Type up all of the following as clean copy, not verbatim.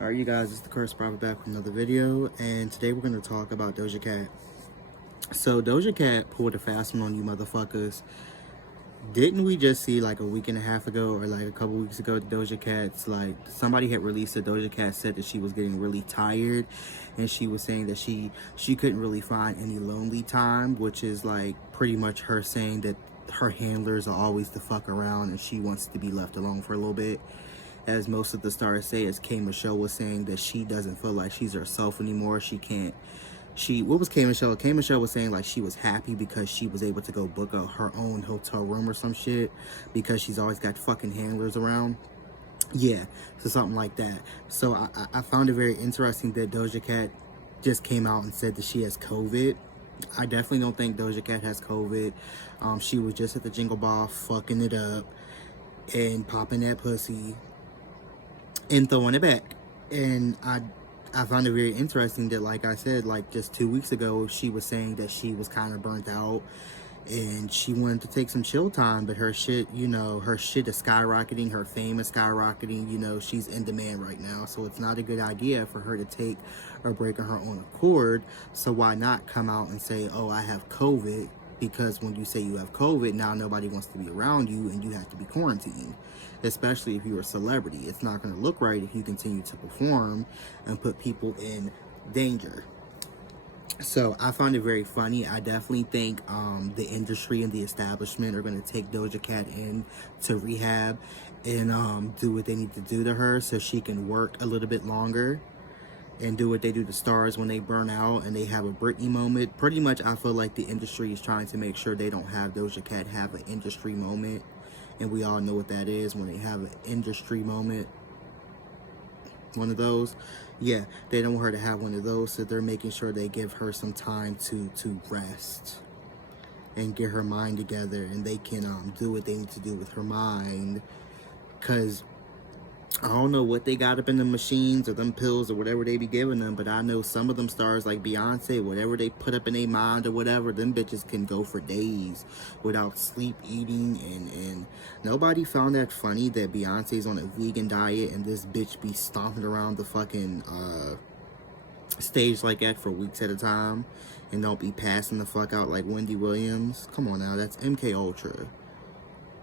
Alright, you guys, it's the Cursed Prophet back with another video, and today we're going to talk about Doja Cat. So, Doja Cat pulled a fast one on you motherfuckers. Didn't we just see like a week and a half ago, or like a couple weeks ago, Doja Cat's like, somebody had released that Doja Cat said that she was getting really tired, and she was saying that she couldn't really find any lonely time, which is like pretty much her saying that her handlers are always the fuck around and she wants to be left alone for a little bit. As most of the stars say, as K Michelle was saying, that she doesn't feel like she's herself anymore. What was K Michelle? K Michelle was saying like she was happy because she was able to go book her own hotel room or some shit because she's always got fucking handlers around. Yeah, so something like that. So I found it very interesting that Doja Cat just came out and said that she has COVID. I definitely don't think Doja Cat has COVID. She was just at the Jingle Ball fucking it up and popping that pussy and throwing it back. And I found it very interesting that, like I said, like just 2 weeks ago, she was saying that she was kind of burnt out and she wanted to take some chill time, but her shit, her shit is skyrocketing, her fame is skyrocketing, she's in demand right now, so it's not a good idea for her to take a break on her own accord. So why not come out and say, oh, I have COVID? Because when you say you have COVID, now nobody wants to be around you and you have to be quarantined. Especially if you're a celebrity. It's not going to look right if you continue to perform and put people in danger. So I find it very funny. I definitely think the industry and the establishment are going to take Doja Cat in to rehab and do what they need to do to her so she can work a little bit longer and do what they do to stars when they burn out and they have a Britney moment. Pretty much, I feel like the industry is trying to make sure they don't have Doja Cat have an industry moment. And we all know what that is when they have an industry moment. One of those. Yeah, they don't want her to have one of those, so they're making sure they give her some time to rest and get her mind together, and they can do what they need to do with her mind. Because I don't know what they got up in the machines or them pills or whatever they be giving them, but I know some of them stars like Beyonce, whatever they put up in their mind or whatever, them bitches can go for days without sleep, eating, and nobody found that funny that Beyonce's on a vegan diet and this bitch be stomping around the fucking stage like that for weeks at a time and don't be passing the fuck out like Wendy Williams. Come on now, that's MK Ultra.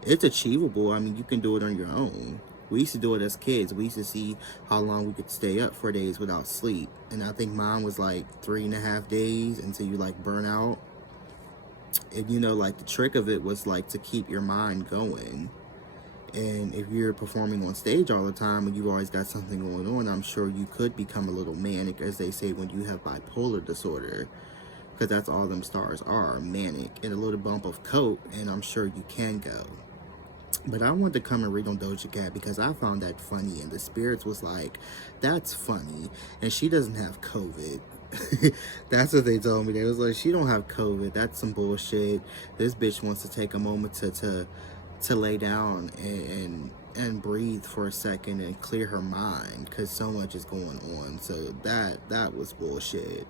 It's achievable. I mean, you can do it on your own. We used to do it as kids. We used to see how long we could stay up for days without sleep. And I think mine was like 3.5 days until you like burn out. And like the trick of it was like to keep your mind going. And if you're performing on stage all the time and you've always got something going on, I'm sure you could become a little manic, as they say, when you have bipolar disorder. Because that's all them stars are, manic. And a little bump of coke, and I'm sure you can go. But I wanted to come and read on Doja Cat because I found that funny, and the spirits was like, that's funny, and she doesn't have COVID. That's what they told me. They was like, she don't have COVID. That's some bullshit. This bitch wants to take a moment to lay down and breathe for a second and clear her mind because so much is going on. So that was bullshit.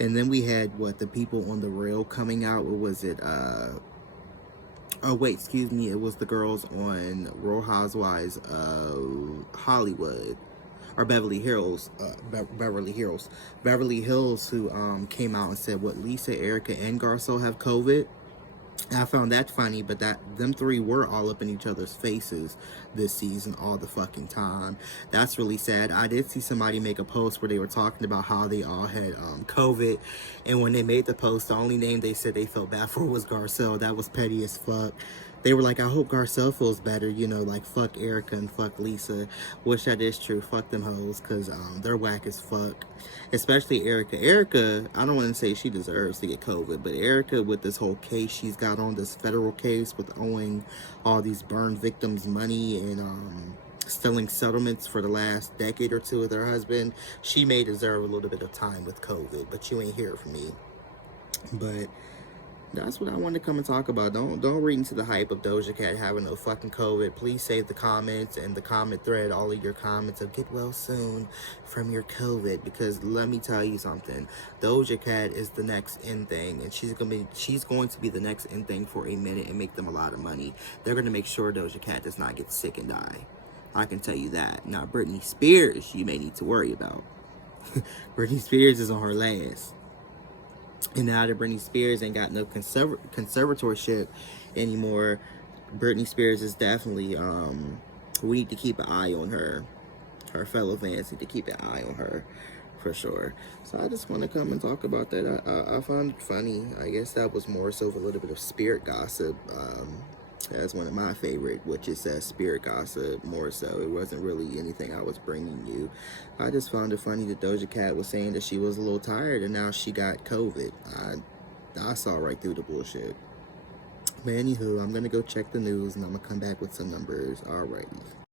And then we had the people on the rail coming out. What was it? Oh, wait, excuse me. It was the girls on Real Housewives of Hollywood. Or Beverly Hills. Beverly Hills, who came out and said, Lisa, Erika, and Garcelle have COVID. I found that funny, but them three were all up in each other's faces this season all the fucking time. That's really sad. I did see somebody make a post where they were talking about how they all had COVID, and when they made the post, the only name they said they felt bad for was Garcelle. That was petty as fuck. They were like, I hope Garcelle feels better, like fuck Erika and fuck Lisa, which that is true. Fuck them hoes, because they're whack as fuck. Especially Erika. Erika, I don't want to say she deserves to get COVID, but Erika, with this whole case she's got on, this federal case with owing all these burn victims money and stealing settlements for the last decade or two with her husband, she may deserve a little bit of time with COVID, but you ain't hear from me. But that's what I wanted to come and talk about. Don't read into the hype of Doja Cat having no fucking COVID. Please save the comments and the comment thread, all of your comments of get well soon from your COVID, because let me tell you something. Doja Cat is the next in thing, and she's going to be the next in thing for a minute and make them a lot of money. They're going to make sure Doja Cat does not get sick and die. I can tell you that. Now, Britney Spears, you may need to worry about. Britney Spears is on her last. And now that Britney Spears ain't got no conservatorship anymore, Britney Spears is definitely, we need to keep an eye on her. Her fellow fans need to keep an eye on her, for sure. So I just want to come and talk about that. I found it funny. I guess that was more so of a little bit of spirit gossip. That's one of my favorite, which is spirit gossip more so. It wasn't really anything I was bringing you. I just found it funny that Doja Cat was saying that she was a little tired and now she got COVID. I saw right through the bullshit. But anywho, I'm going to go check the news and I'm going to come back with some numbers. Alrighty.